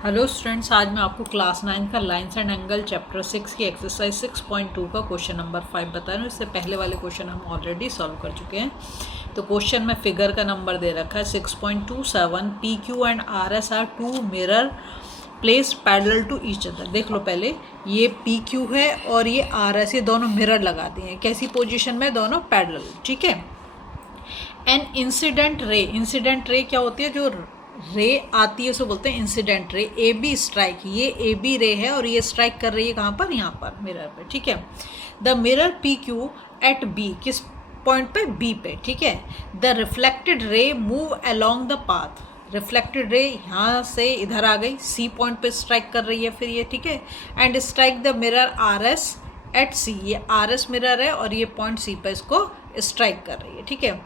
Hello students, आज मैं आपको क्लास 9 का लाइन्स एंड एंगल चैप्टर 6 की एक्सरसाइज 6.2 का क्वेश्चन नंबर 5 बता रहा हूँ। इससे पहले वाले क्वेश्चन हम ऑलरेडी सॉल्व कर चुके हैं। तो क्वेश्चन में फिगर का नंबर दे रखा है 6.27। P Q and R S are two mirror place parallel to each other. देख लो पहले, ये पी क्यू है और ये आर एस, ये दोनों मिरर लगा दिए हैं। कैसी पोजिशन में? दोनों पैरेलल, ठीक है। एन इंसिडेंट रे क्या होती है? जो रे आती है उसे बोलते हैं incident ray. A B strike, ये ए बी रे है और ये स्ट्राइक कर रही है कहाँ पर? यहाँ पर मिरर पे, ठीक है। The mirror P Q at B, किस पॉइंट पे? बी पे, ठीक है। The reflected ray move along the path, reflected ray यहाँ से इधर आ गई, सी पॉइंट पे स्ट्राइक कर रही है फिर ये, ठीक है। And strike the mirror R S at C, ये आर एस मिरर है और ये पॉइंट सी पे इसको स्ट्राइक कर रही है, ठीक है,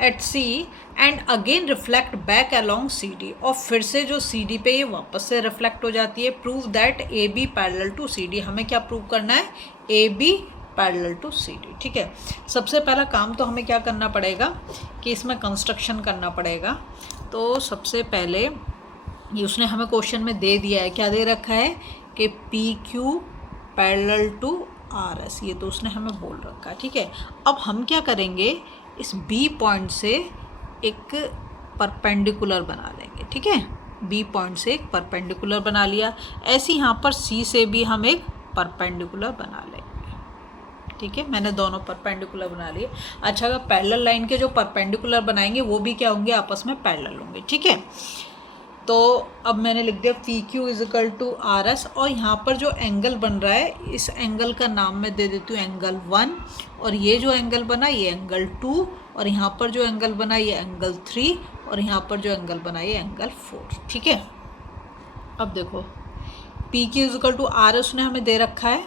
at C. And again reflect back along C D, और फिर से जो सी डी पे ये वापस से रिफ्लेक्ट हो जाती है। Prove that A B parallel to C D, हमें क्या प्रूव करना है? A B parallel to C D, ठीक है। सबसे पहला काम तो हमें क्या करना पड़ेगा कि इसमें कंस्ट्रक्शन करना पड़ेगा। तो सबसे पहले ये उसने हमें क्वेश्चन में दे दिया है, क्या दे रखा है कि P Q parallel to R S, ये तो उसने हमें बोल रखा है, ठीक है। अब हम क्या करेंगे, इस बी पॉइंट से एक परपेंडिकुलर बना लेंगे, ठीक है। बी पॉइंट से एक परपेंडिकुलर बना लिया। ऐसे यहाँ पर सी से भी हम एक परपेंडिकुलर बना लेंगे, ठीक है। मैंने दोनों परपेंडिकुलर बना लिए। अच्छा, अगर पैरेलल लाइन के जो परपेंडिकुलर बनाएंगे वो भी क्या होंगे? आपस में पैरेलल होंगे, ठीक है। तो अब मैंने लिख दिया P Q is equal to R S, और यहाँ पर जो एंगल बन रहा है इस एंगल का नाम मैं दे देती हूँ एंगल 1, और ये जो एंगल बना ये एंगल 2, और यहाँ पर जो एंगल बना ये एंगल 3, और यहाँ पर जो एंगल बना ये एंगल 4, ठीक है। अब देखो P Q is equal to R S ने हमें दे रखा है,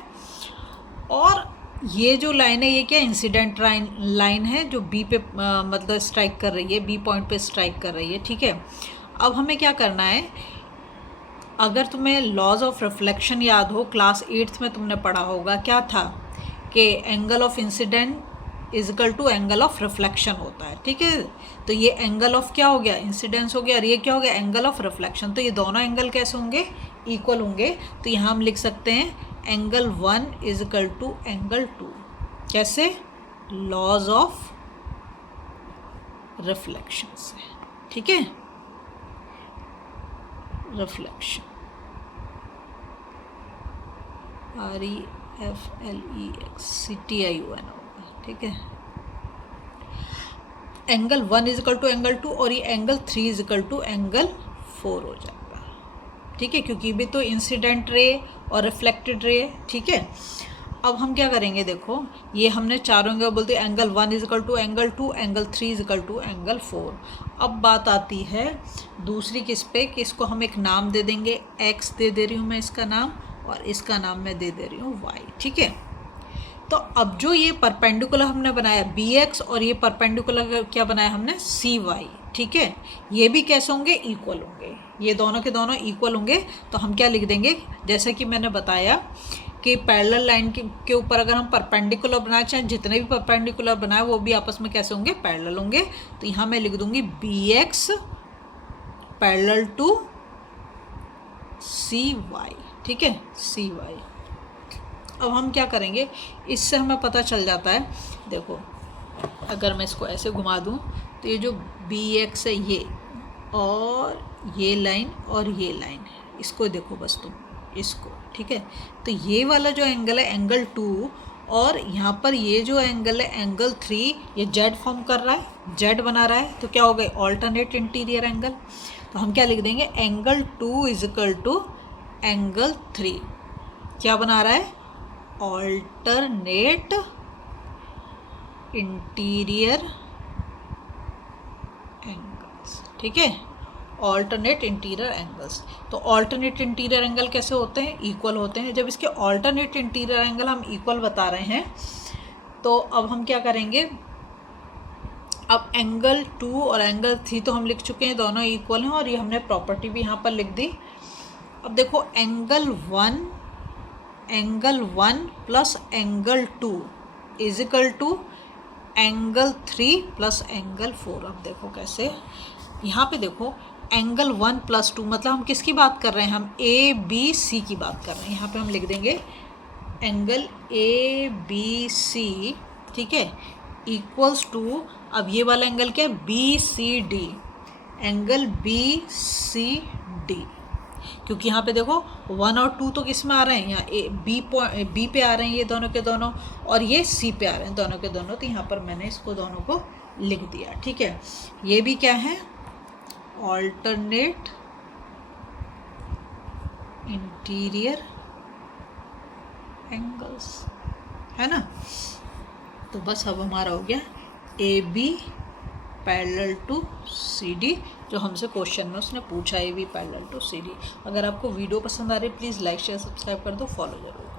और ये जो लाइन है ये क्या? इंसिडेंट लाइन है जो बी पे मतलब स्ट्राइक कर रही है, बी पॉइंट पे स्ट्राइक कर रही है, ठीक है। अब हमें क्या करना है, अगर तुम्हें लॉज ऑफ रिफ्लेक्शन याद हो, क्लास 8th में तुमने पढ़ा होगा, क्या था कि angle of incident is equal to angle of reflection होता है, ठीक है। तो ये एंगल ऑफ क्या हो गया? इंसिडेंस हो गया, और ये क्या हो गया? Angle of reflection. तो ये दोनों एंगल कैसे होंगे? इक्वल होंगे। तो यहाँ हम लिख सकते हैं angle 1 is equal to angle 2। कैसे? लॉज ऑफ रिफ्लेक्शन से, ठीक है। रिफ्लेक्शन, REFLEX होगा, ठीक है। Angle 1 is equal to angle 2, और ये angle 3 is equal to angle 4 हो जाएगा, ठीक है, क्योंकि भी तो इंसिडेंट रे और रिफ्लेक्टेड रे है, ठीक है। अब हम क्या करेंगे, देखो ये हमने चारों एंगल बोलते हैं, angle 1 is equal to angle 2, angle 3 is equal to angle 4। अब बात आती है दूसरी किस पे, कि इसको हम एक नाम दे देंगे, x दे रही हूँ मैं इसका नाम, और इसका नाम मैं दे रही हूँ y, ठीक है। तो अब जो ये परपेंडिकुलर हमने बनाया bx, और ये परपेंडिकुलर क्या बनाया हमने? cy, ठीक है। ये भी कैसे होंगे? इक्वल होंगे, ये दोनों के दोनों इक्वल होंगे। तो हम क्या लिख देंगे, जैसा कि मैंने बताया कि पैरेलल लाइन के ऊपर अगर हम परपेंडिकुलर बनाए, चाहे जितने भी परपेंडिकुलर बनाए वो भी आपस में कैसे होंगे? पैरेलल होंगे। तो यहाँ मैं लिख दूंगी bx पैरेलल टू cy, ठीक है, cy। अब हम क्या करेंगे, इससे हमें पता चल जाता है, देखो अगर मैं इसको ऐसे घुमा दूँ तो ये जो bx है ये, और ये लाइन और ये लाइन है, इसको देखो बस तुम इसको, ठीक है। तो ये वाला जो एंगल है एंगल 2, और यहाँ पर ये जो एंगल है एंगल 3, ये जेड फॉर्म कर रहा है, जेड बना रहा है, तो क्या हो गए? Alternate interior angle. तो हम क्या लिख देंगे, angle 2 is equal to angle 3 क्या बना रहा है? ऑल्टरनेट इंटीरियर एंगल्स, ठीक है, ऑल्टरनेट इंटीरियर एंगल्स। तो ऑल्टरनेट इंटीरियर एंगल कैसे होते हैं? इक्वल होते हैं। जब इसके ऑल्टरनेट इंटीरियर एंगल हम इक्वल बता रहे हैं, तो अब हम क्या करेंगे, अब एंगल 2 और एंगल 3 तो हम लिख चुके हैं, दोनों इक्वल हैं, और ये हमने प्रॉपर्टी भी यहाँ पर लिख दी। अब देखो angle 1 plus angle 2 is equal to angle 3 plus angle 4। अब देखो कैसे, यहाँ पे देखो एंगल 1+2 मतलब हम किसकी बात कर रहे हैं, हम ए बी सी की बात कर रहे हैं। यहाँ पे हम लिख देंगे एंगल ए बी सी, ठीक है, इक्वल्स टू, अब ये वाला एंगल क्या है, B C D, angle B C D, क्योंकि यहाँ पे देखो 1 और 2 तो किस में आ रहे हैं, यहाँ ए बी पे आ रहे हैं ये दोनों के दोनों, और ये सी पे आ रहे हैं दोनों के दोनों, तो यहाँ पर मैंने इसको दोनों को लिख दिया, ठीक है। ये भी क्या है, ऑल्टरनेट इंटीरियर एंगल्स, है ना। तो बस अब हमारा हो गया A B parallel to C D, जो हमसे क्वेश्चन में उसने पूछा, A B parallel to C D. अगर आपको वीडियो पसंद आ रही है प्लीज़ लाइक शेयर सब्सक्राइब कर दो, फॉलो जरूर।